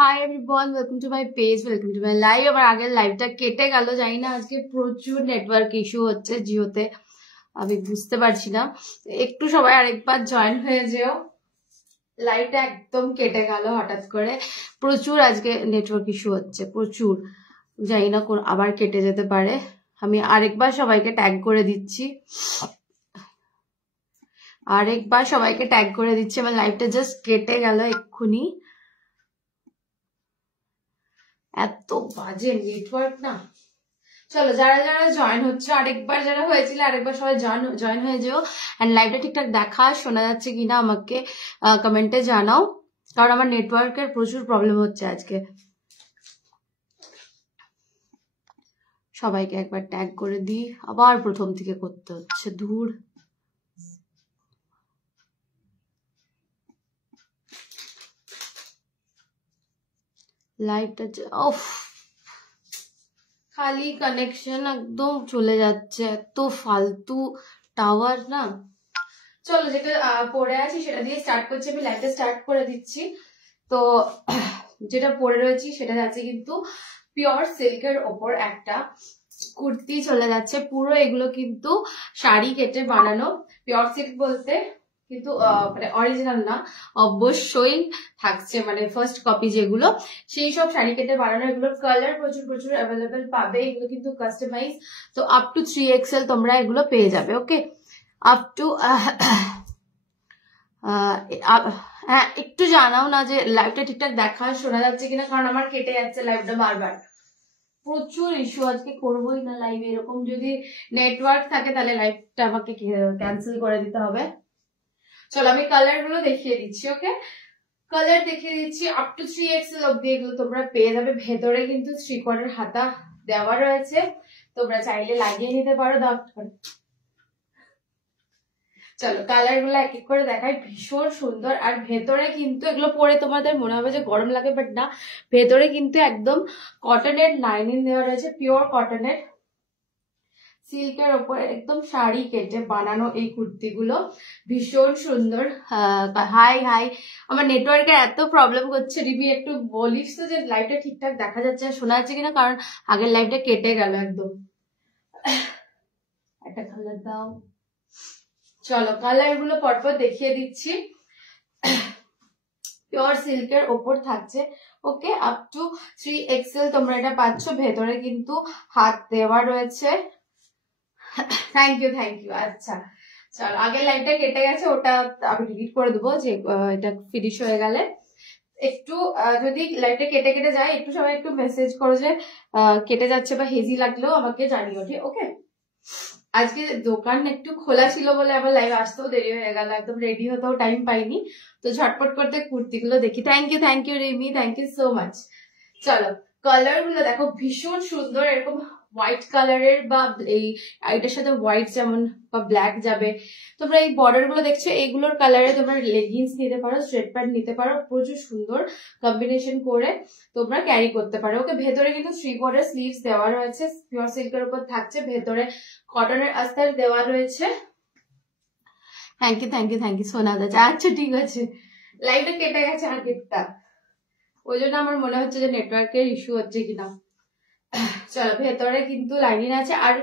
Hi everyone, welcome to my page, welcome to my live. আমার আগের লাইভটা কেটে গেল, জানি না আজকে প্রচুর নেটওয়ার্ক ইস্যু হচ্ছে জিওতে, আমি বুঝতে পারছি না। একটু সবাই আরেকবার জয়েন হয়ে যেও। লাইভটা একদম কেটে গেল হঠাৎ করে, প্রচুর আজকে নেটওয়ার্ক ইস্যু হচ্ছে, প্রচুর। জানি না কোন আবার কেটে যেতে পারে। আমি আরেকবার সবাইকে ট্যাগ করে দিচ্ছি, আমার লাইভটা জাস্ট কেটে গেল এক্ষুনি। এত বাজে নেটওয়ার্ক না। চলো, যারা যারা জয়েন হচ্ছে, আরেকবার যারা হয়েছিল আরেকবার সবাই জয়েন হয়ে যেও। অ্যান্ড লাইভটা ঠিকঠাক দেখা শোনা যাচ্ছে কিনা আমাকে কমেন্টে জানাও, কারণ আমার নেটওয়ার্কের প্রচুর প্রবলেম হচ্ছে আজকে। সবাইকে একবার ট্যাগ করে দিই, আবার প্রথম থেকে করতে হচ্ছে, দূর। লাইভটা ওফ, খালি কানেকশন একদম চলে যাচ্ছে, এত ফালতু টাওয়ার না। চলো, যেটা পড়ে আছি সেটা দিয়ে স্টার্ট করছি, আমি লাইভটা স্টার্ট করে দিচ্ছি। তো যেটা পরে রয়েছি সেটা যাচ্ছে কিন্তু পিওর সিল্কের ওপর একটা কুর্তি চলে যাচ্ছে। পুরো এগুলো কিন্তু শাড়ি কেটে বানানো, পিওর সিল্ক বলতে কিন্তু মানে অরিজিনাল না, অবশ্যই থাকছে মানে ফার্স্ট কপি যেগুলো, সেই সব শাড়ি কেটে বানানো। এগুলোর কালার প্রচুর প্রচুর অ্যাভেলেবেল পাবে, এগুলো কিন্তু কাস্টমাইজ। তো আপ টু 3XL তোমরা এগুলো পেয়ে যাবে। ওকে, আপ টু হ্যাঁ, একটু জানাও না যে লাইভটা ঠিকঠাক দেখা শোনা যাচ্ছে কিনা, কারণ আমার কেটে যাচ্ছে লাইভটা বারবার। প্রচুর ইস্যু আজকে, করবোই না লাইভ। এরকম যদি নেটওয়ার্ক থাকে তাহলে লাইভটা আমাকে ক্যান্সেল করে দিতে হবে। চলো, আমি কালার গুলো দেখিয়ে দিচ্ছি। ওকে, কালার দেখিয়ে দিচ্ছি। আপ টু 3XL অব্দি এগুলো তোমরা পেয়ে যাবে। ভেতরে কিন্তু 3/4 হাতা দেওয়া রয়েছে, তোমরা চাইলে লাগিয়ে নিতে পারো। চলো, কালার গুলো এক এক করে দেখাই, ভীষণ সুন্দর। আর ভেতরে কিন্তু এগুলো পরে তোমাদের মনে হবে যে গরম লাগে, বাট না, ভেতরে কিন্তু একদম কটনের লাইনিং দেওয়া রয়েছে, পিওর কটনের সিল্কের ওপরে একদম শাড়ি কেটে বানানো এই কুর্তিগুলো, ভীষণ সুন্দর। হাই হাই, আমার নেটওয়ার্কের এত প্রবলেম করছে, রিমি একটু বলিস তো যে লাইভটা ঠিকঠাক দেখা যাচ্ছে শোনা যাচ্ছে কিনা, কারণ আগের লাইভটা কেটে গেল একদম। একটা কালার দাও। চলো, কালার গুলো পরপর দেখিয়ে দিচ্ছি। পিওর সিল্কের ওপর থাকছে। ওকে, আপ টু 3XL তোমরা এটা পাচ্ছ। ভেতরে কিন্তু হাত দেওয়া রয়েছে। Thank you. আচ্ছা, চলো, আগের লাইনটা কেটে গেছে, ওটা আমি ডিলিট করে দেবো যে এটা ফিনিশ হয়ে গেলে। একটু যদি লাইটটা কেটে কেটে যায়, একটু সবাই একটু মেসেজ করো যে কেটে যাচ্ছে বা হেজি লাগলেও আমাকে জানিও, ঠিক? ওকে, আজকে দোকান একটু খোলা ছিল বলে আবার লাইভ আসতেও দেরি হয়ে গেল, একদম রেডি হতেও টাইম পাইনি, তো ঝটপট করতে কুর্তিগুলো দেখি। Thank you Rimi, thank you so much. চলো, কালার গুলো দেখো, ভীষণ সুন্দর। এরকম হোয়াইট কালারের বা এই এটার সাথে হোয়াইট যেমন বা ব্ল্যাক যাবে। তোমরা এই বর্ডার গুলো দেখছো, এইগুলোর কালারে তোমরা লেগিংস নিতে পারো, স্ট্রেট প্যান্ট নিতে পারো, প্রচুর সুন্দর কম্বিনেশন করে তোমরা ক্যারি করতে পারো। ওকে, ভেতরে কিন্তু 3/4 স্লিভস দেওয়া রয়েছে, পিওর সিল্কের উপর থাকছে, ভেতরে কটনের আস্তর দেওয়া রয়েছে। থ্যাংক ইউ সোনা দাদা। আচ্ছা, ঠিক আছে, লাইভটা কেটে গেছে আগেরটা, ওই জন্য আমার মনে হচ্ছে যে নেটওয়ার্কের ইস্যু হচ্ছে কিনা। চলো, ভেতরে কিন্তু লাইনিং আছে, আর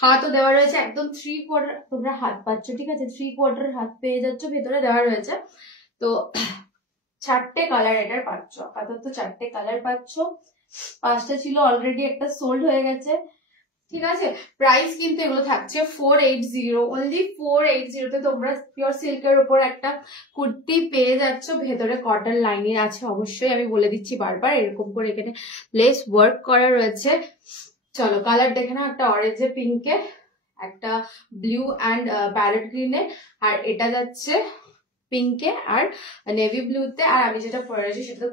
হাতও দেওয়া রয়েছে, একদম 3/4 তোমরা হাত পাচ্ছ, ঠিক আছে? 3/4 হাত পেয়ে যাচ্ছ, ভেতরে দেওয়া রয়েছে। তো 4টে কালার এটার পাচ্ছ, আপাতত 4টে কালার পাচ্ছ। 5টা ছিল অলরেডি, একটা সোল্ড হয়ে গেছে, ঠিক আছে? প্রাইস কিন্তু এগুলো থাকছে 480, অনলি 480 তে তোমরা পিওর সিল্কের উপর একটা কুর্তি পেয়ে যাচ্ছ। ভেতরে কটন লাইনিং আছে, অবশ্যই আমি বলে দিচ্ছি বারবার, এরকম করে এখানে লেস ওয়ার্ক করা রয়েছে। চলো, কালার দেখে নাও, একটা অরেঞ্জে পিঙ্কে, একটা ব্লু অ্যান্ড প্যারেট গ্রিনে, আর এটা যাচ্ছে পিঙ্কে আর নেভি ব্লুতে। আর আমি যেটা পরে রয়েছি সেটা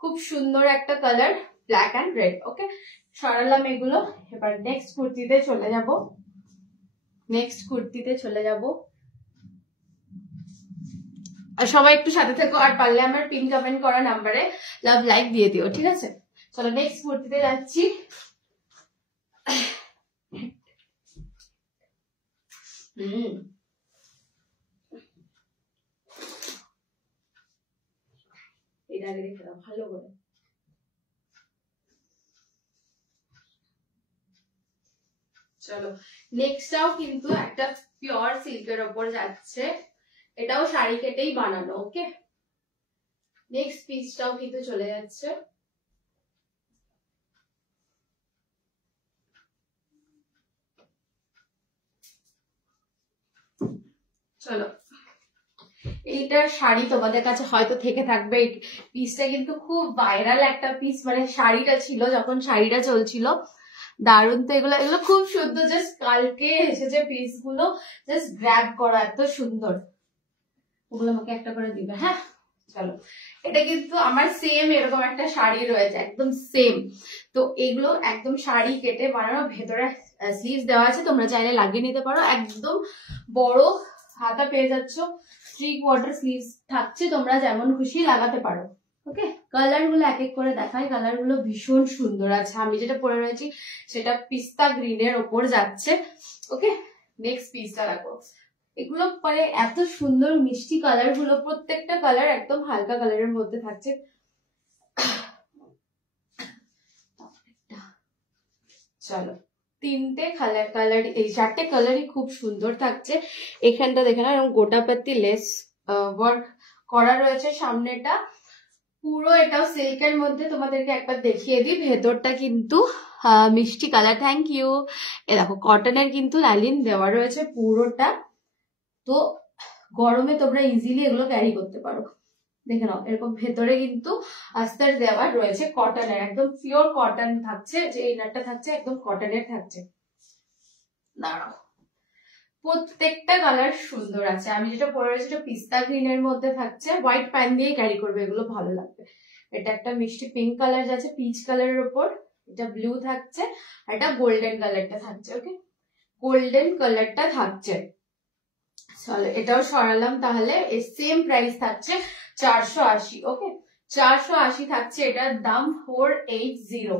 খুব সুন্দর একটা কালার, ব্ল্যাক অ্যান্ড রেড। ওকে, সরালাম এগুলো। এবার নেক্সট কুর্তিতে চলে যাব। আর সবাই একটু সাথে থেকো, আর পারলে আমার পিন কমেন্ট করা নাম্বারে লাভ লাইক দিয়ে দিও, ঠিক আছে? চলো, নেক্সট কুর্তিতে যাচ্ছি। এটা আগে দেখে দাও ভালো করে। চলো নেক্সটটাও কিন্তু একটা পিওর সিল্কের ওপর যাচ্ছে, এটাও শাড়ি কেটেই বানানো। ওকে, নেক্সট পিসটাও কিন্তু চলে যাচ্ছে। চলো এইটার শাড়ি তোমাদের কাছে হয়তো থেকে থাকবে, এই পিসটা কিন্তু খুব ভাইরাল একটা পিস, মানে শাড়িটা ছিল যখন শাড়িটা চলছিল, দারুণ। তো এগুলো এগুলো খুব সুন্দর, জাস্ট কালকে এসেছে পিস গুলো, জাস্ট গ্র্যাব করা, এত সুন্দর। ওগুলো আমাকে একটা করে দিবে, হ্যাঁ। চলো এটা কিন্তু আমার সেম এরকম একটা শাড়ি রয়েছে, একদম সেম। তো এগুলো একদম শাড়ি কেটে বানানো, ভেতরে স্লিভস দেওয়া আছে, তোমরা চাইলে লাগিয়ে নিতে পারো। একদম বড় হাতা পেয়ে যাচ্ছ, 3/4 স্লিভস থাকছে, তোমরা যেমন খুশি লাগাতে পারো। ওকে, কালার গুলো এক এক করে দেখাই। কালার গুলো ভীষণ সুন্দর আছে। আমি যেটা পরে রয়েছি সেটা পিস্তা গ্রিনের ওপর যাচ্ছে। ওকে, নেক্সট পিসটা দেখো। এগুলো মানে এত সুন্দর মিষ্টি কালার গুলো, প্রত্যেকটা কালার একদম হালকা কালারের মধ্যে থাকছে। চলো তিনটে কালার এই 4টে কালারই খুব সুন্দর থাকছে। এখানটা দেখে না এরকম গোটাপাতি লেস ওয়ার্ক করা রয়েছে সামনেটা, পুরো এটাও সিল্কের মধ্যে। তোমাদেরকে একবার দেখিয়ে দিই, ভেতরটা কিন্তু মিষ্টি কালার। Thank you. এ দেখো কটনের কিন্তু লাইনিং দেওয়া রয়েছে পুরোটা, তো গরমে তোমরা ইজিলি এগুলো ক্যারি করতে পারো। দেখে নাও, এরকম ভেতরে কিন্তু আস্তর দেওয়া রয়েছে কটনের, একদম পিওর কটন থাকছে। যে ইনারটা থাকছে একদম কটনের থাকছে। দাঁড়াও, প্রত্যেকটা কালার সুন্দর আছে। আমি যেটা পরে রয়েছে এটা পিস্তা গ্রিনের মধ্যে থাকছে, হোয়াইট প্যান্ট দিয়ে ক্যারি করবে, এগুলো ভালো লাগবে। এটা একটা মিষ্টি পিঙ্ক কালার যাচ্ছে পিচ কালারের উপর, এটা ব্লু থাকছে, আর এটা গোল্ডেন কালারটা থাকছে। ওকে, গোল্ডেন কালারটা থাকছে। চলো এটাও সরালাম, তাহলে সেম প্রাইস থাকছে 480। ওকে, 480 থাকছে, এটার দাম 480।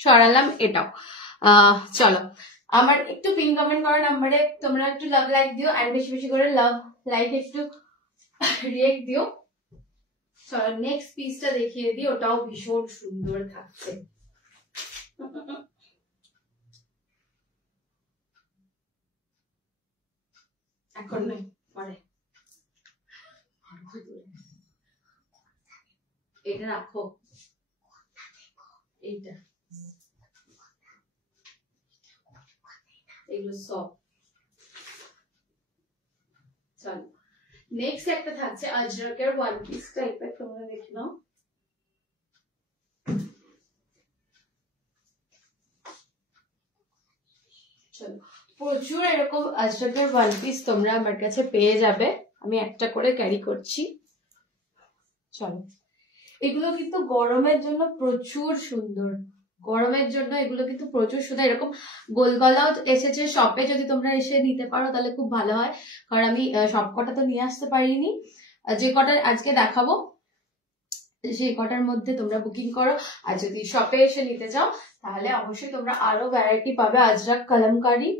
সরালাম এটাও। চলো আমার একটু পিন কমেন্ট করার নাম্বারে তোমরা একটু লাভ লাইক দিও, আর বেশি বেশি করে লাভ লাইক একটু রিয়েক্ট দিও। চলো নেক্সট পিসটা দেখিয়ে দিই, ওটাও ভীষণ সুন্দর থাকছে। এখন নয়, পরে। এটা রাখো, এইটা এগুলো সব। চলো নেক্সট একটা থাকছে আজরকের ওয়ান পিস টাইপের, তোমরা দেখে নাও। চলো প্রচুর এরকম আজরকের ওয়ান পিস তোমরা আমার কাছে পেয়ে যাবে, আমি একটা করে ক্যারি করছি। চলো এগুলো কিন্তু গরমের জন্য প্রচুর সুন্দর, গরমের জন্য এগুলো কিন্তু প্রচুর সুন্দর। এরকম গোল গলাও এসেছে শপে, যদি তোমরা এসে নিতে পারো তাহলে খুব ভালো হয়, কারণ আমি সব কটা তো নিয়ে আসতে পারিনি। যে কটা আজকে দেখাবো সেই কটার মধ্যে তোমরা বুকিং করো, আর যদি শপে এসে নিতে চাও তাহলে অবশ্যই তোমরা আরো ভ্যারাইটি পাবে আজরাক কালামকারী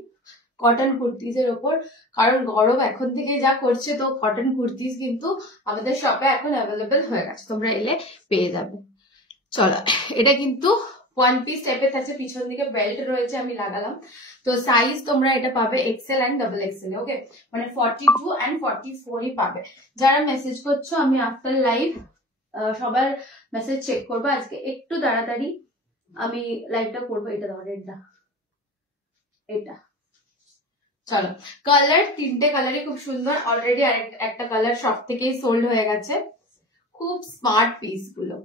কটন কুর্তিজের ওপর, কারণ গরম এখন থেকে যা করছে, তো কটন কুর্তিজ কিন্তু আমাদের শপে এখন অ্যাভেলেবেল হয়ে গেছে, তোমরা এলে পেয়ে যাবে। চলো এটা কিন্তু ওয়ান পিস টাইপের থাকছে, পিছন দিকে বেল্ট রয়েছে, আমি লাগালাম। তো সাইজ তোমরা এটা পাবে এক্সেল অ্যান্ড ডাবল এক্সেল। ওকে, মানে 42 and 44 পাবে। যারা মেসেজ করছো, আমি আফটার লাইভ সবার মেসেজ চেক করবো। আজকে একটু তাড়াতাড়ি আমি লাইভটা করবো। এটা ধরো, এটা চলো কালার, তিনটে কালারই খুব সুন্দর। অলরেডি একটা কালার সব থেকেই সোল্ড হয়ে গেছে, খুব স্মার্ট পিস গুলো।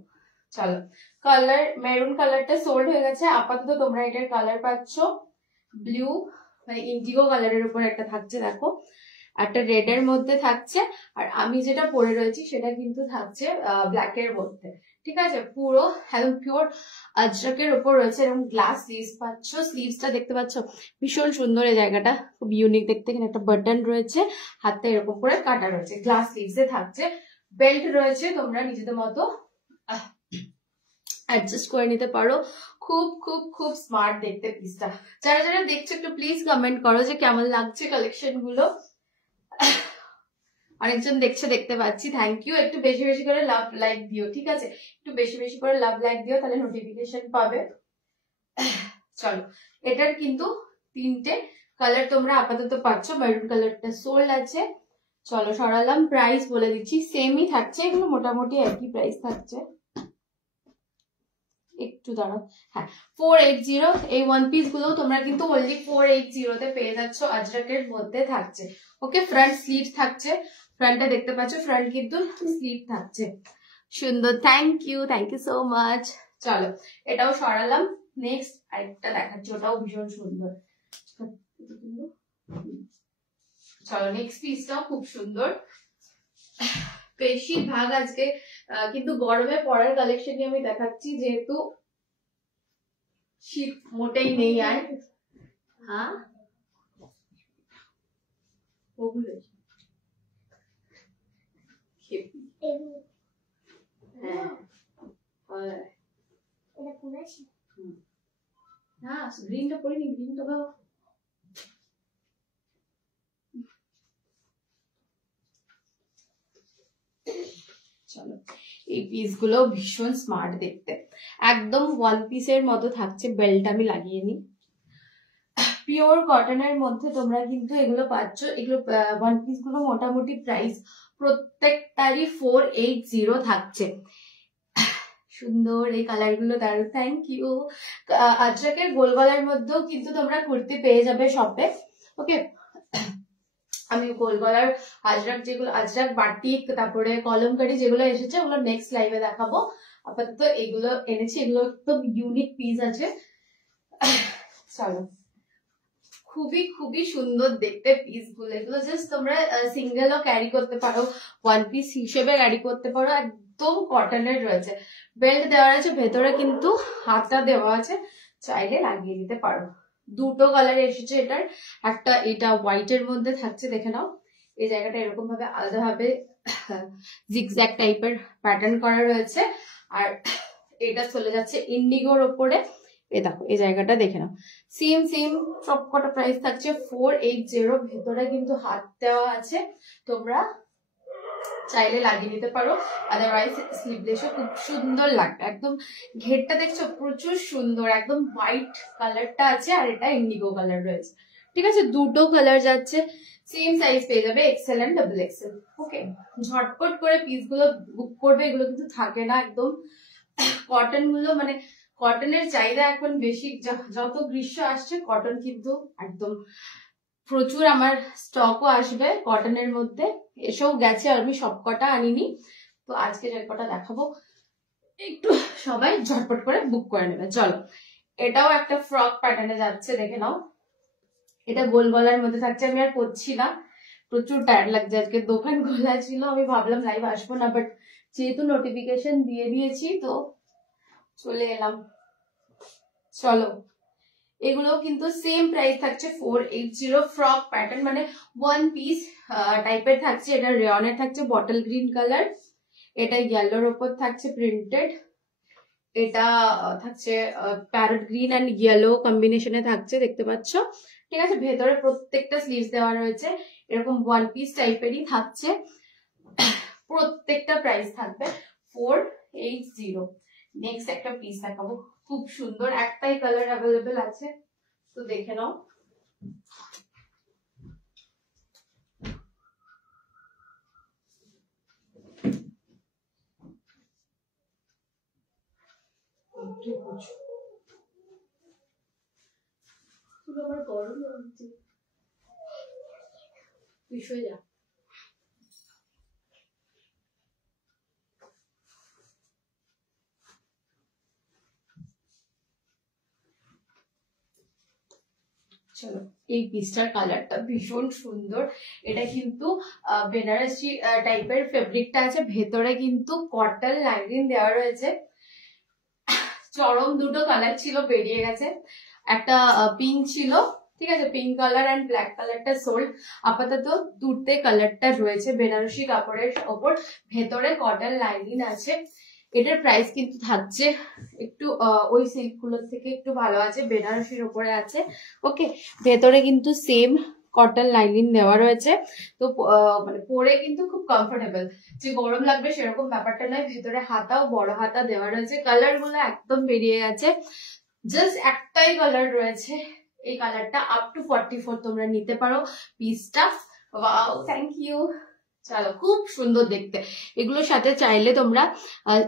চলো কালার মেরুন কালারটা সোল্ড হয়ে গেছে আপাতত। তোমরা এটার কালার পাচ্ছ ব্লু, মানে ইন্ডিগো কালারের উপর একটা থাকছে, দেখো একটা রেড এর মধ্যে থাকছে, আর আমি যেটা পরে রয়েছি সেটা কিন্তু থাকছে ব্ল্যাক এর মধ্যে। ঠিক আছে, পুরো একদম পিওর আজরাকের উপর রয়েছে, এরকম গ্লাস স্লিভস পাচ্ছ। স্লিভসটা দেখতে পাচ্ছ ভীষণ সুন্দর, এই জায়গাটা খুব ইউনিক দেখতে। এখানে একটা বাটন রয়েছে, হাতে এরকম করে কাটা রয়েছে, গ্লাস স্লিভসে থাকছে। বেল্ট রয়েছে, তোমরা নিজেদের মতো অ্যাডজাস্ট করে নিতে পারো। খুব খুব খুব স্মার্ট দেখতে পিসটা। যারা যারা দেখছো একটু প্লিজ কমেন্ট করো যে কেমন লাগছে কালেকশন গুলো। অনেকজন দেখছে দেখতে পাচ্ছি, থ্যাংক ইউ। একটু বেশি বেশি করে লাভ লাইক দিও, ঠিক আছে? একটু বেশি বেশি করে লাভ লাইক দিও, তাহলে নোটিফিকেশন পাবে। চলো, এটার কিন্তু 3টে কালার তোমরা আপাতত পাচ্ছ। মেরুন কালারটা সোল্ড আছে। চলো সরালাম, প্রাইস বলে দিচ্ছি, সেমই থাকছে, এগুলো মোটামুটি একই প্রাইস থাকছে। একটু দাঁড়াও, হ্যাঁ 480। এই ওয়ান পিস গুলো তোমরা কিন্তু অনলি 480 তে পেয়ে যাচ্ছ, আজরাকের মধ্যে থাকছে। ওকে, ফ্রন্ট স্লিভ থাকছে, ফ্রন্টটা দেখতে পাচ্ছ, ফ্রন্ট কিন্তু স্লিভ থাকছে। সুন্দর, থ্যাংক ইউ সো মাচ। চলো এটাও সরালাম। নেক্সট আরেকটা দেখাচ্ছি, ওটাও ভীষণ সুন্দর। চলো নেক্সট পিসটাও খুব সুন্দর। বেশিরভাগ আজকে কিন্তু গরমে পরার কালেকশনই আমি দেখাচ্ছি, যেহেতু শীত মোটেই নেই আর। হ্যাঁ ওগুলো হ্যাঁ, গ্রিনটা পরিনি, গ্রিনটা দাও। চলো, এই পিস গুলো ভীষণ স্মার্ট দেখতে, একদম ওয়ান পিসের মতো থাকছে। বেল্ট আমি লাগিয়ে নি। পিওর কটনের মধ্যে তোমরা কিন্তু এগুলো পাচ্ছ। এগুলো ওয়ান পিস গুলো মোটামুটি প্রাইস প্রত্যেকটারই 480 থাকছে। সুন্দর এই কালার গুলো দারুণ, থ্যাংক ইউ। আজরাকের গোল গলার মধ্যেও কিন্তু তোমরা কুর্তি পেয়ে যাবে শপে। ওকে, আমি গোল গলার আজরাক, যেগুলো আজরাক বাটিক, তারপরে কলমকারি যেগুলো এসেছে, ওগুলো নেক্সট লাইভে দেখাবো। আপাতত এগুলো এনেছি, এগুলো একদম ইউনিক পিস আছে। চলো, খুবই খুবই সুন্দর দেখতে পিস গুলো। এগুলো জাস্ট তোমরা সিঙ্গেলও ক্যারি করতে পারো, ওয়ান পিস হিসেবে ক্যারি করতে পারো। একদম কটনের রয়েছে, বেল্ট দেওয়া আছে, ভেতরে কিন্তু হাতা দেওয়া আছে, চাইলে লাগিয়ে দিতে পারো। দুটো কালার এসেছে এটার, একটা এটা হোয়াইটের মধ্যে থাকছে, দেখে নাও। এই জায়গাটা এরকম ভাবে আলাদাভাবে জিগজ্যাগ টাইপের প্যাটার্ন করা রয়েছে, আর এটা চলে যাচ্ছে ইন্ডিগোর ওপরে। এই দেখো এই জায়গাটা দেখে নাও, সেম সবকটা প্রাইস থাকছে 480। ভেতরে কিন্তু হাত দেওয়া আছে, তোমরা চাইলে লাগিয়ে নিতে পারো, আদারওয়াইজ স্লিভলেসও খুব সুন্দর লাগবে। একদম ঘেরটা দেখছো প্রচুর সুন্দর, একদম হোয়াইট কালারটা আছে, আর এটা ইন্ডিগো কালার রয়েছে। ঠিক আছে, দুটো কালার যাচ্ছে, সেম সাইজ পেয়ে যাবে, এক্সেল এন্ড ডাবল এক্সেল। ওকে, ঝটপট করে পিস গুলো বুক করবে, এগুলো কিন্তু থাকে না একদম। কটন গুলো মানে কটনের চাহিদা এখন বেশি, যত গ্রীষ্ম আসছে কটন কিন্তু একদম প্রচুর। আমার স্টকও আসবে কটনের মধ্যে, এসেও গেছে, আমি সবকটা আনিনি, তো আজকে যে কটা দেখাবো একটু সবাই ঝটপট করে বুক করে নেবে। চলো, এটাও একটা ফ্রক প্যাটার্নে যাচ্ছে, দেখে নাও। এটা গোল গলার মধ্যে থাকছে, আমি আর করছি না, প্রচুর টায়ার্ড লাগছে। আজকে দোকান খোলা ছিল, আমি ভাবলাম লাইভ আসবো না, বাট যেহেতু নোটিফিকেশন দিয়ে দিয়েছি তো চলে এলাম। চলো, এগুলো কিন্তু সেম প্রাইস থাকছে 480। ফ্রক প্যাটার্ন মানে ওয়ান পিস টাইপের থাকছে। এটা রেয়নের থাকছে, বটল গ্রিন কালার, এটা ইয়েলোর ওপর থাকছে প্রিন্টেড, এটা থাকছে প্যারট গ্রিন অ্যান্ড ইয়েলো কম্বিনেশনে থাকছে, দেখতে পাচ্ছ। ঠিক আছে, ভেতরে প্রত্যেকটা স্লিভস দেওয়া রয়েছে, এরকম ওয়ান পিস টাইপেরই থাকছে। প্রত্যেকটা প্রাইস থাকবে 480। নেক্সট একটা পিস দেখাবো, খুব সুন্দর, একটাই কালার অ্যাভেলেবেল আছে, তো দেখে নাও। আমার গরম লাগছে, বিষয় যা। চলো, এই পিসটার কালারটা ভীষণ সুন্দর। এটা কিন্তু বেনারসি টাইপের ফেব্রিকটা আছে, ভেতরে কিন্তু কটন লাইনিং দেওয়া রয়েছে। চরম দুটো কালার ছিল, বেরিয়ে গেছে। একটা পিঙ্ক ছিল, ঠিক আছে, পিঙ্ক কালার অ্যান্ড ব্ল্যাক কালারটা সোল্ড। আপাতত দুটো কালারটা রয়েছে, বেনারসি কাপড়ের ওপর, ভেতরে কটন লাইনিং আছে। এটার প্রাইস কিন্তু থাকছে একটু ওই সিল্ক গুলোর থেকে একটু ভালো আছে, বেনারসির ওপরে আছে। ওকে, ভেতরে কিন্তু সেম কটন লাইনিং দেওয়া রয়েছে। তো মানে পরে কিন্তু খুব কমফোর্টেবল, যে গরম লাগবে সেরকম ব্যাপারটা নয়। ভেতরে হাতাও বড় হাতা দেওয়া রয়েছে। কালার গুলো একদম বেরিয়ে গেছে, জাস্ট একটাই কালার রয়েছে, এই কালারটা। আপ টু 44 তোমরা নিতে পারো পিসটা। Wow, thank you. চলো, খুব সুন্দর দেখতে। এগুলোর সাথে চাইলে তোমরা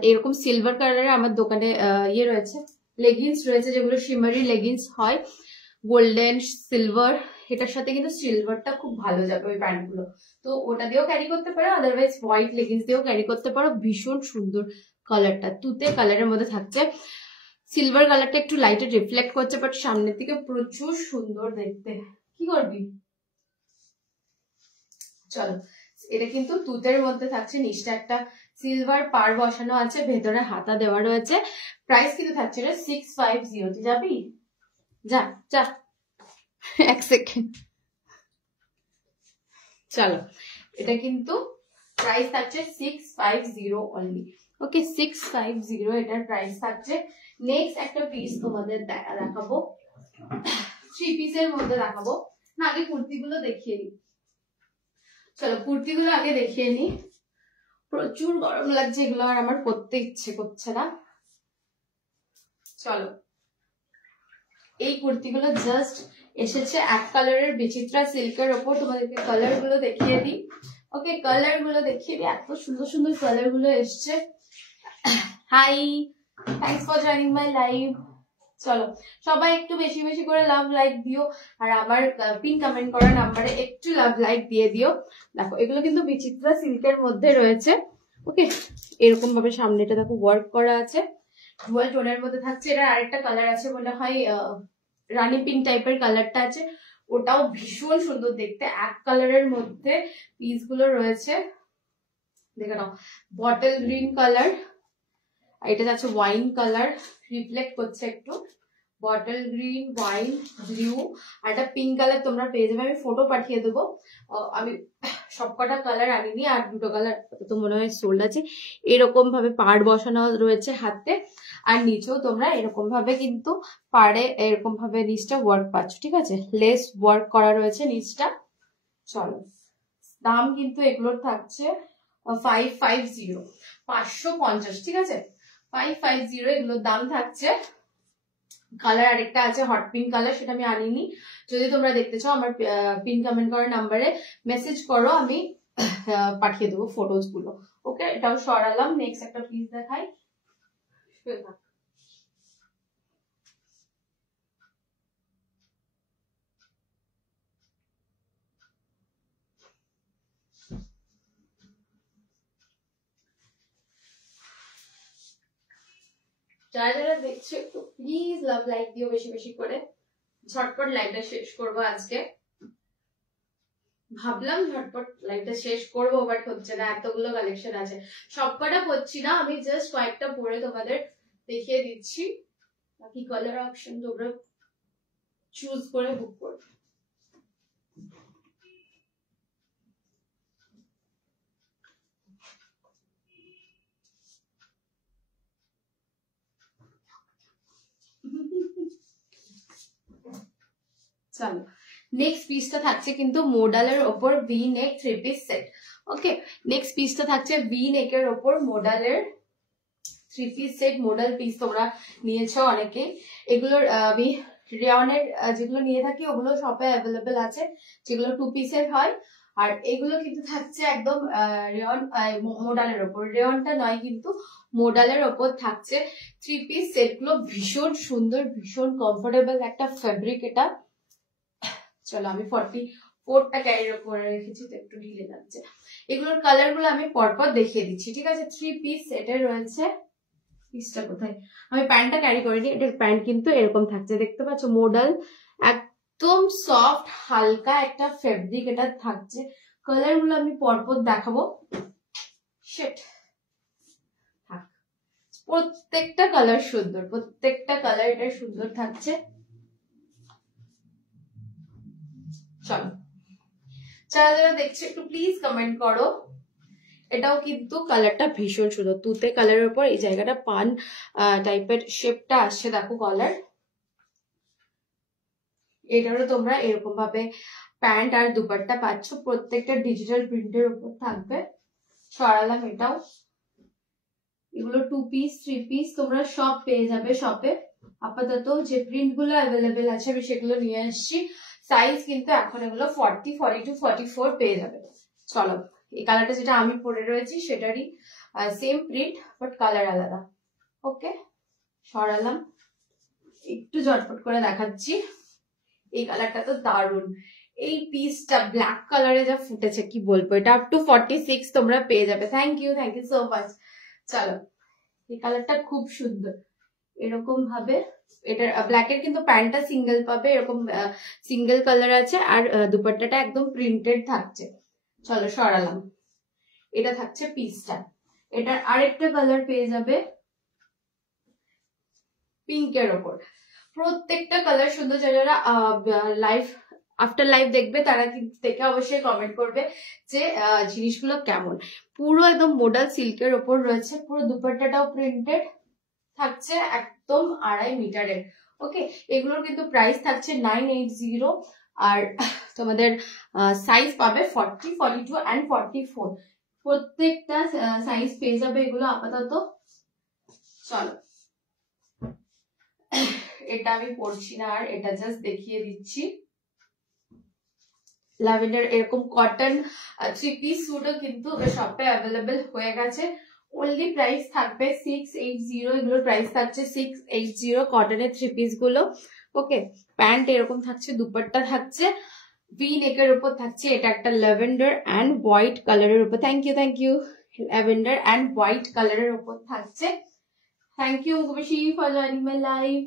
এরকম সিলভার কালারের আমার দোকানে ইয়ে রয়েছে, লেগিংস রয়েছে, যেগুলো শিমারি লেগিংস হয়, গোল্ডেন সিলভার। এটার সাথে কিন্তু সিলভারটা খুব ভালো যাবে ওই প্যান্টগুলো, তো ওটা দিয়েও ক্যারি করতে পারো, আদারওয়াইজ হোয়াইট লেগিংস দিয়েও ক্যারি করতে পারো। ভীষণ সুন্দর কালারটা, তুতে কালারের মধ্যে থাকছে। সিলভার কালারটা একটু লাইটে রিফ্লেক্ট করছে, বাট সামনের থেকে প্রচুর সুন্দর দেখতে। কি করবি? চলো, এটা কিন্তু তুতের মধ্যে থাকছে, নিচটা একটা সিলভার পার বসানো আছে, ভেতরে হাতা দেওয়া রয়েছে। প্রাইস কিন্তু থাকছে এটা 650। তুই যাবি? যা যা, এক সেকেন্ড। চলো, এটা কিন্তু প্রাইস থাকছে 650 অনলি। ওকে, 650 এটার প্রাইস থাকছে। নেক্সট একটা পিস তোমাদের দেখাবো, 3 পিসের মধ্যে দেখাবো। না, আগে কুর্তিগুলো দেখিয়ে নিই। চলো, কুর্তিগুলো আগে দেখিয়ে নিই। প্রচুর গরম লাগছে, এগুলো আর আমার পরতে ইচ্ছে করছে না। চলো, এই কুর্তিগুলো জাস্ট এসেছে এক কালারের বিচিত্রা সিল্কের ওপর। তোমাদেরকে কালার গুলো দেখিয়ে দিই। ওকে, কালার গুলো দেখিয়ে দিই। এত সুন্দর সুন্দর কালার গুলো এসছে। Hi, thanks for joining my live. চলো, সবাই একটু বেশি বেশি করে লাভ লাইক দিও, আর আমার পিন কমেন্ট করার নাম্বারে একটু লাভ লাইক দিয়ে দিও। দেখো, এগুলো কিন্তু বিচিত্রা সিল্কের মধ্যে রয়েছে। ওকে, এরকম ভাবে সামনেটা দেখো ওয়ার্ক করা আছে, ডুয়াল টোনের মধ্যে থাকছে। এটা আরেকটা কালার আছে, মনে হয় রানী পিঙ্ক টাইপের কালারটা আছে, ওটাও ভীষণ সুন্দর দেখতে। এক কালারের মধ্যে পিস গুলো রয়েছে, দেখে নাও। বটল গ্রিন কালার, এটা যাচ্ছে ওয়াইন কালার, রিফ্লেক্ট করছে একটু। বটল গ্রিন, ওয়াইন, ব্লু, আর একটা পিঙ্ক কালার তোমরা পেয়ে যাবে। আমি ফটো পাঠিয়ে দেবো। আমি সবকটা কালার আনিনি, আর দুটো কালার তো মনে হয় সোল্ড আছে। এরকম ভাবে পাড় বসানো রয়েছে হাতে, আর নিচেও তোমরা এরকম ভাবে কিন্তু পাড়ে এরকম ভাবে নিচটা ওয়ার্ক পাচ্ছ। ঠিক আছে, লেস ওয়ার্ক করা রয়েছে নিচটা। চলো, দাম কিন্তু এগুলোর থাকছে 550, 550। ঠিক আছে, 550 এগুলোর দাম থাকছে। কালার আরেকটা আছে হট পিঙ্ক কালার, সেটা আমি আনিনি। যদি তোমরা দেখতে চাও আমার পিন কমেন্ট করার নাম্বারে মেসেজ করো, আমি পাঠিয়ে দেবো ফটোজ গুলো। ওকে, এটাও সরালাম। নেক্সট একটা পিস দেখাই। যারা যারা দেখছো একটু প্লিজ লাভ লাইক দিও বেশি বেশি করে। ঝটপট লাইভটা শেষ করবো আজকে। ভাবলাম ঝটপট লাইভটা শেষ করবো, বাট হচ্ছে না, এতগুলো কালেকশন আছে। সবকটা পড়ছি না, আমি জাস্ট কয়েকটা পরে তোমাদের দেখিয়ে দিচ্ছি। বাকি কালার অপশন তোমরা চুজ করে বুক করবে। চলো, নেক্সট পিসটা থাকছে কিন্তু মোডালের ওপর ভি নেক 3 পিস সেট। ওকে, নেক্সট পিসটা থাকছে ভি নেকের ওপর মোডালের 3 পিস সেট। মোডাল পিস তোমরা নিয়েছো অনেকে। এগুলোর আমি রেয়নের যেগুলো নিয়ে থাকি ওগুলো শপে অ্যাভেলেবেল আছে, যেগুলো 2 পিসের হয়। আর এগুলো কিন্তু থাকছে একদম রেয়ন মোডালের ওপর, রেয়নটা নয় কিন্তু মোডালের ওপর থাকছে 3 পিস সেট গুলো। ভীষণ সুন্দর, ভীষণ কমফোর্টেবল একটা ফেব্রিক এটা। চলো, আমি 44টা ক্যারি করে রেখেছি, তো একটু ঢিলে যাচ্ছে। এগুলোর কালার গুলো আমি পরপর দেখিয়ে দিচ্ছি। ঠিক আছে, 3 পিস সেটের রয়েছে। পিসটা কোথায়? আমি প্যান্টটা ক্যারি করিনি। এটার প্যান্ট কিন্তু এরকম থাকছে, দেখতে পাচ্ছ। মোডাল, একদম সফট হালকা একটা ফেব্রিক এটা থাকছে। কালার গুলো আমি পরপর দেখাবো। প্রত্যেকটা কালার সুন্দর, প্রত্যেকটা কালার এটা সুন্দর থাকছে। চলো, যারা যারা দেখছো একটু প্লিজ কমেন্ট করো। এটাও কিন্তু কালারটা ভীষণ সুন্দর, তুতে কালারের উপর এই জায়গাটা পান টাইপের শেপটা আসছে, দেখো কলার। এটারও তোমরা এরকম ভাবে প্যান্ট আর দুপাট্টা পাচ্ছ, প্রত্যেকটা ডিজিটাল প্রিন্টের উপর থাকবে। সরালাম এটাও। এগুলো 2 পিস 3 পিস তোমরা সব পেয়ে যাবে শপে। আপাতত যে প্রিন্ট গুলো অ্যাভেলেবেল আছে আমি সেগুলো নিয়ে আসছি। সাইজ কিন্তু এখন এগুলো 40, 42, 44 পেয়ে যাবে। চলো, এই কালারটা যেটা আমি পরে রয়েছি সেটারই সেম প্রিন্ট বাট কালার আলাদা। ওকে, সরালাম, একটু ঝটপট করে দেখাচ্ছি। এই কালারটা তো দারুণ। এই পিসটা ব্ল্যাক কালারে যা ফুটেছে কি বলবো, এটা আপ টু 46 তোমরা পেয়ে যাবে। Thank you so much. চলো, এই কালারটা খুব সুন্দর। এরকম ভাবে এটার ব্ল্যাকের কিন্তু প্যান্টটা সিঙ্গেল পাবে, এরকম সিঙ্গেল কালার আছে, আর দুপাট্টাটা একদম প্রিন্টেড থাকছে। চলো সরালাম, এটা থাকছে পিসটা। এটার আরেকটা কালার পেয়ে যাবে পিঙ্কের ওপর। প্রত্যেকটা কালার সুন্দর। যারা লাইভ আফটার লাইভ দেখবে তারা কিন্তু দেখে অবশ্যই কমেন্ট করবে যে জিনিসগুলো কেমন। পুরো একদম মোডাল সিল্কের ওপর রয়েছে, পুরো দুপাট্টাটাও প্রিন্টেড থাকছে, একদম 2.5 মিটারের। ওকে, এগুলোর কিন্তু প্রাইস থাকছে 980, আর তোমাদের সাইজ পাবে 40, 42 and 44। প্রত্যেকটা সাইজ পেয়ে যাবে এগুলো আপাতত। চলো, এটা আমি পড়ছি না, আর এটা জাস্ট দেখিয়ে দিচ্ছি। ল্যাভেন্ডার এরকম কটন 3 পিস স্যুটও কিন্তু শপে অ্যাভেলেবেল হয়ে গেছে। অনলি প্রাইস থাকবে 680। এগুলোর প্রাইস থাকছে 680 কটনের 3 পিস গুলো। ওকে, প্যান্ট এরকম থাকছে, দুপাট্টা থাকছে ভি নেকের উপর থাকছে। এটা একটা ল্যাভেন্ডার অ্যান্ড হোয়াইট কালারের উপর। Thank you lavender and white কালারের উপর থাকছে। থ্যাংক ইউ খুবই ফর জয়েনিং মাই লাইভ।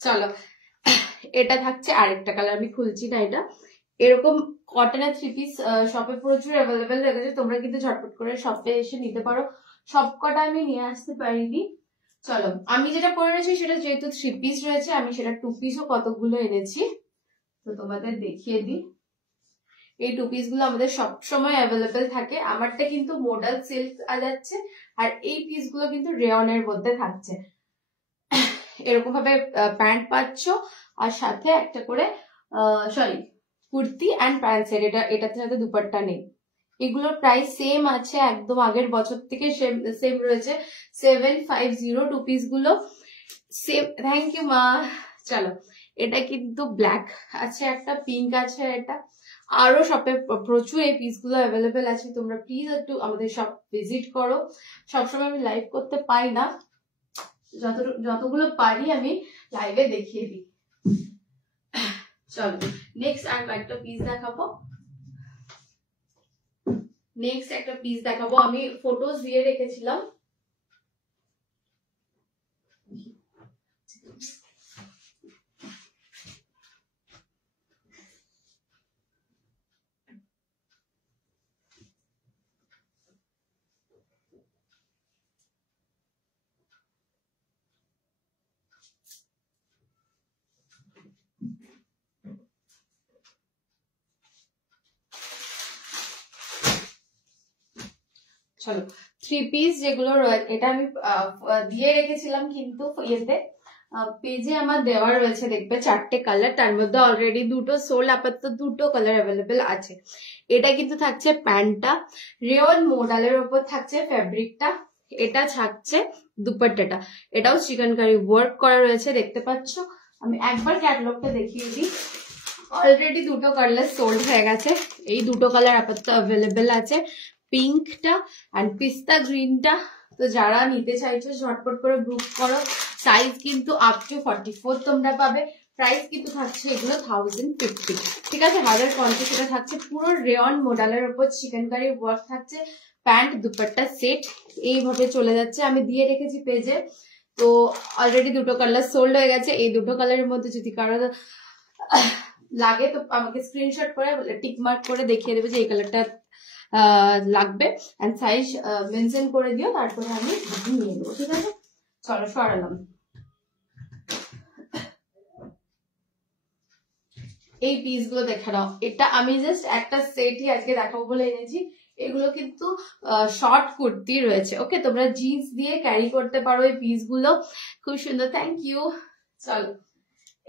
চলো, এটা থাকছে আরেকটা কালার, আমি খুলছি না এটা। এরকম কটনের 3 পিস শপে প্রচুর অ্যাভেলেবেল হয়ে গেছে, তোমরা কিন্তু ঝটপট করে শপে এসে নিতে পারো। সব কটা আমি নিয়ে আসতে পারিনি। চলো, আমি যেটা পরে রয়েছি সেটা যেহেতু 3 পিস রয়েছে, আমি সেটা 2 পিসও কতগুলো এনেছি তো তোমাদের দেখিয়ে দিই। এই 2 পিস গুলো আমাদের সবসময় অ্যাভেলেবেল থাকে। আমারটা কিন্তু মোডাল সিল্ক যাচ্ছে, আর এই পিস গুলো কিন্তু রেয়নের মধ্যে থাকছে। এরকম ভাবে প্যান্ট পাচ্ছ, আর সাথে একটা করে কুর্তি অ্যান্ড প্যান্ট সেট। এটাতে সাথে দুপাট্টা নেই। এগুলোর প্রাইস সেম আছে, একদম আগের বছর থেকে সেম রয়েছে। 750 2 পিস গুলো সেম। থ্যাংক ইউ মা। চলো, এটা কিন্তু ব্ল্যাক আছে, একটা পিঙ্ক আছে, এটা আরো শপে প্রচুর এই পিস গুলো অ্যাভেলেবেল আছে। তোমরা প্লিজ একটু আমাদের শপ ভিজিট করো। সবসময় আমি লাইভ করতে পাই না, যতগুলো পারি আমি লাইভে দেখিয়ে দিই। চলো, নেক্সট আর একটা পিস দেখাবো। আমি ফটোজ দিয়ে রেখেছিলাম। চলো, 3 পিস যেগুলো এটা আমি দিয়ে রেখেছিলাম, কিন্তু ইয়েতে পেজে আমার দেওয়া রয়েছে, দেখবে 4টে কালার। তার মধ্যে অলরেডি 2টো সোল্ড, আপাতত 2টো কালার অ্যাভেলেবেল আছে। এটা কিন্তু থাকছে প্যান্টটা, রেয়ন মোডালের উপর থাকছে ফ্যাব্রিকটা। এটা থাকছে দুপাট্টাটা, এটাও চিকনকারি ওয়ার্ক করা রয়েছে, দেখতে পাচ্ছ। আমি একবার ক্যাটালগটা দেখিয়ে দিই। অলরেডি 2টো কালার সোল্ড হয়ে গেছে। এই 2টো কালার আপাতত অ্যাভেলেবেল আছে, পিঙ্কটা অ্যান্ড পিস্তা গ্রিনটা। তো যারা নিতে চাইছো ঝটপট করে বুক করো। সাইজ কিন্তু আপ টু 44 তোমরা পাবে। প্রাইস কিন্তু থাকছে এগুলো 1050, ঠিক আছে, 1050 এটা থাকছে। পুরো রেয়ন মডেলের উপর চিকেনকারি ওয়ার্ক থাকছে। প্যান্ট দুপাট্টা সেট এইভাবে চলে যাচ্ছে। আমি দিয়ে রেখেছি পেজে। তো অলরেডি 2টো কালার সোল্ড হয়ে গেছে। এই 2টো কালারের মধ্যে যদি কারো লাগে তো আমাকে স্ক্রিনশট করে টিক মার্ক করে দেখিয়ে দেবে যে এই কালারটা লাগবে, এন্ড সাইজ মেনশন করে দিও, তারপরে আমি নিয়ে নেবো, ঠিক আছে। চলো, সরালাম। এই পিস গুলো দেখে নাও। এটা আমি জাস্ট একটা সেটই আজকে দেখাবো বলে এনেছি। এগুলো কিন্তু শর্ট কুর্তি রয়েছে। ওকে, তোমরা জিন্স দিয়ে ক্যারি করতে পারো এই পিস গুলো, খুব সুন্দর। Thank you. চলো,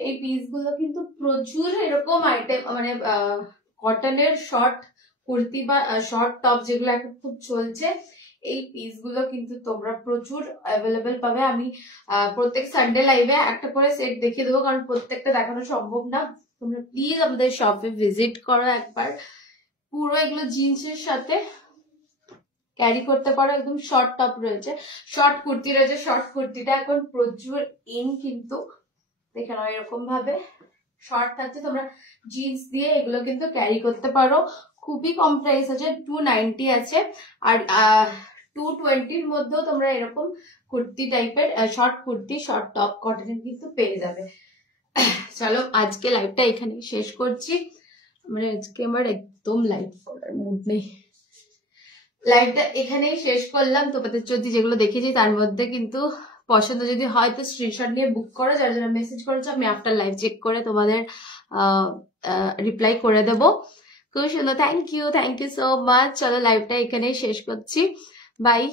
এই পিসগুলো কিন্তু প্রচুর এরকম আইটেম, মানে কটনের শর্ট কুর্তি বা শর্ট টপ যেগুলো এখন খুব চলছে, এই পিসগুলো কিন্তু তোমরা প্রচুর অ্যাভেলেবেল পাবে। আমি প্রত্যেক সানডে লাইভে একটা করে সেট দেখিয়ে দেবো, কারণ প্রত্যেকটা দেখানো সম্ভব না। তোমরা প্লিজ আমাদের শপে ভিজিট করো একবার। পুরো এগুলো জিন্সের সাথে ক্যারি করতে পারো, একদম শর্ট টপ রয়েছে, শর্ট কুর্তি রয়েছে। শর্ট কুর্তিটা এখন প্রচুর ইন, কিন্তু দেখে নাও এরকম ভাবে শর্ট থাকছে, তোমরা জিন্স দিয়ে এগুলো কিন্তু ক্যারি করতে পারো। খুবই কম প্রাইস আছে, 290 আছে। আর 220-র মধ্যেও তোমরা এরকম কুর্তি টাইপের শর্ট কুর্তি, শর্ট টপ কটনের কিন্তু পেয়ে যাবে। চলো আজকে লাইভটা এখানে শেষ করছি। মানে আজকে আমার একদম লাইভ করার মুড নেই। লাইভটা এখানেই শেষ করলাম। তোমাদের যদি যেগুলো দেখেছি তার মধ্যে কিন্তু পছন্দ যদি হয় তো স্ক্রিনশট নিয়ে বুক করো। যারা যারা মেসেজ করেছো আমি আফটার লাইভ চেক করে তোমাদের রিপ্লাই করে দেবো। খুব সুন্দর, থ্যাংক ইউ সো মাচ। চলো লাইভটা এখানেই শেষ করছি, বাই।